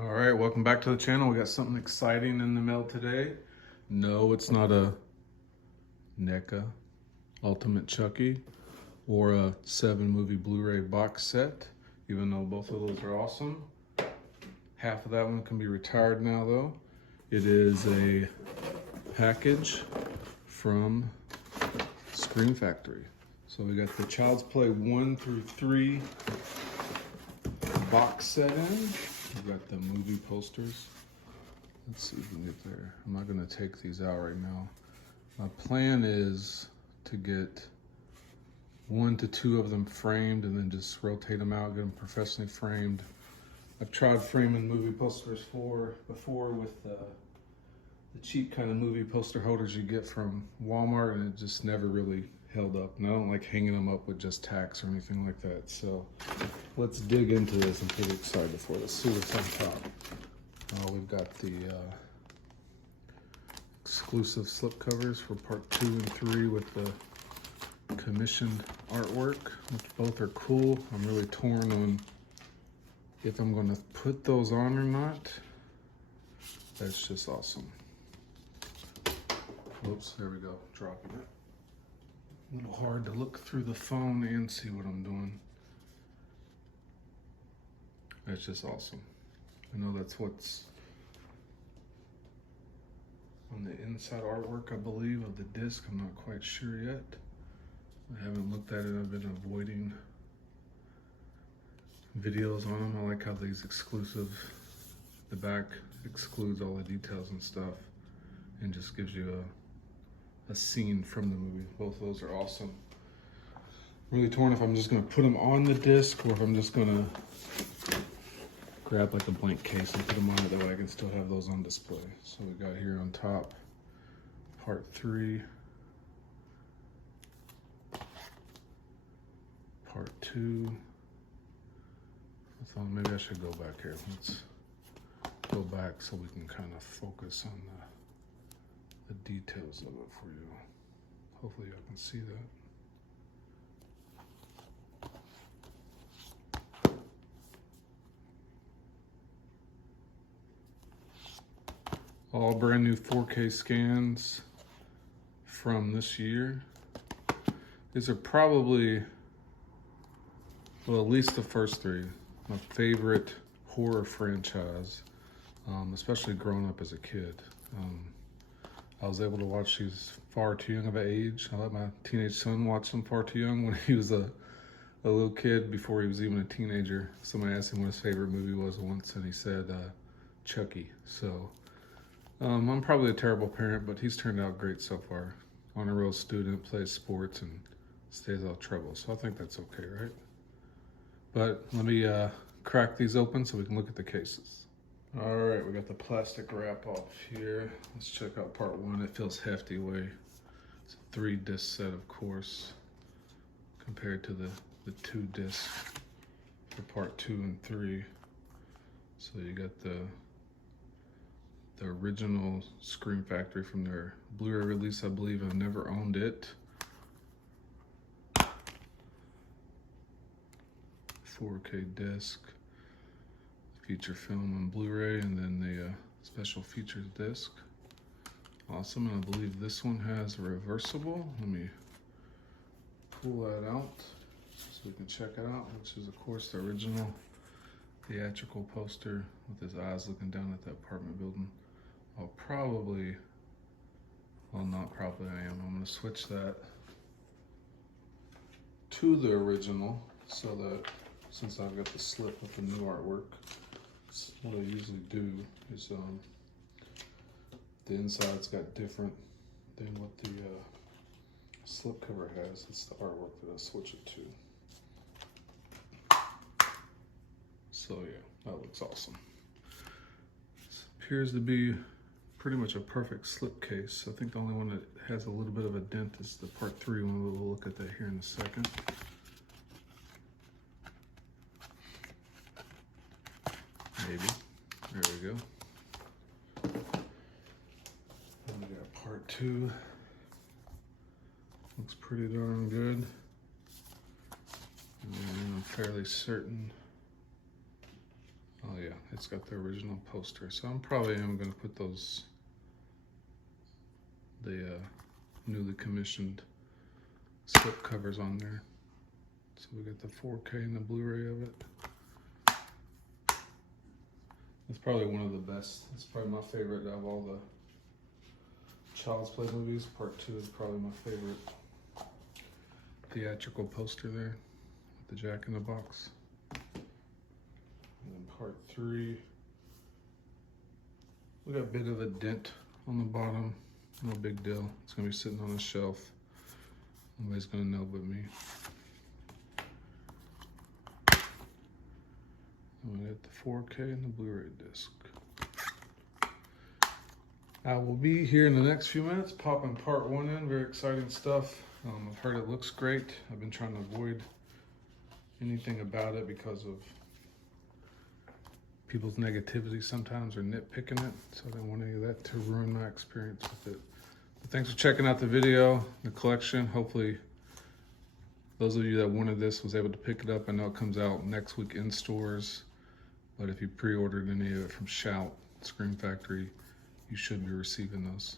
All right, welcome back to the channel. We got something exciting in the mail today. No, it's not a NECA Ultimate Chucky or a 7-movie Blu-ray box set, even though both of those are awesome. Half of that one can be retired now though. It is a package from Scream Factory. So we got the Child's Play 1 through 3 box set in. We've got the movie posters. Let's see if we can get there. I'm not gonna take these out right now. My plan is to get 1 to 2 of them framed and then just rotate them out, get them professionally framed. I've tried framing movie posters before with the cheap kind of movie poster holders you get from Walmart, and it just never really held up. And I don't like hanging them up with just tacks or anything like that. So let's dig into this. I'm pretty excited for it. Let's see what's on top. We've got the exclusive slipcovers for part 2 and 3 with the commissioned artwork, which both are cool. I'm really torn on if I'm going to put those on or not. That's just awesome. Oops, there we go, dropping it. A little hard to look through the phone and see what I'm doing. That's just awesome. I know that's what's on the inside artwork, I believe, of the disc. I'm not quite sure yet. I haven't looked at it. I've been avoiding videos on them. I like how these the back excludes all the details and stuff and just gives you a scene from the movie. Both of those are awesome. I'm really torn if I'm just gonna put them on the disc or if I'm just gonna grab like a blank case and put them on it, that way I can still have those on display. So we got here on top, part 3, part 2. I thought maybe I should go back here. Let's go back so we can kind of focus on the details of it for you. Hopefully I can see that. All brand new 4K scans from this year. These are probably, well, at least the first 3, my favorite horror franchise, especially growing up as a kid. I was able to watch these far too young of an age. I let my teenage son watch them far too young when he was a little kid, before he was even a teenager. Somebody asked him what his favorite movie was once, and he said Chucky. So I'm probably a terrible parent, but he's turned out great so far. Honor roll student, plays sports, and stays out of trouble. So I think that's okay, right? But let me crack these open so we can look at the cases. All right, we got the plastic wrap off here. Let's check out part 1. It feels hefty way. It's a 3-disc set, of course, compared to the 2 discs for part 2 and 3. So you got the original Scream Factory from their Blu-ray release, I believe. I've never owned it. 4K disc, feature film on Blu-ray, and then the special features disc. Awesome, and I believe this one has a reversible. Let me pull that out so we can check it out, which is of course the original theatrical poster with his eyes looking down at that apartment building. Well, not probably I am. I'm gonna switch that to the original so that, since I've got the slip with the new artwork, what I usually do is the inside's got different than what the slip cover has. It's the artwork that I switch it to. So yeah, that looks awesome. This appears to be pretty much a perfect slip case. I think the only one that has a little bit of a dent is the part 3 one. We'll look at that here in a second. Maybe. There we go. And we got part 2. Looks pretty darn good. And I'm fairly certain. Oh Oh yeah, it's got the original poster. So I'm probably going to put those, the newly commissioned slip covers on there. So we got the 4K and the Blu-ray of it. It's probably one of the best. It's probably my favorite of all the Child's Play movies. Part 2 is probably my favorite theatrical poster there with the Jack in the Box. And then part 3, we got a bit of a dent on the bottom. No big deal. It's gonna be sitting on a shelf. Nobody's gonna know but me. And we got the 4K and the Blu-ray disc. I will be here in the next few minutes popping part 1 in. Very exciting stuff. I've heard it looks great. I've been trying to avoid anything about it because of people's negativity sometimes, or nitpicking it. So I didn't want any of that to ruin my experience with it. But thanks for checking out the video, the collection. Hopefully those of you that wanted this was able to pick it up. I know it comes out next week in stores, but if you pre-ordered any of it from Shout, Scream Factory, you should be receiving those.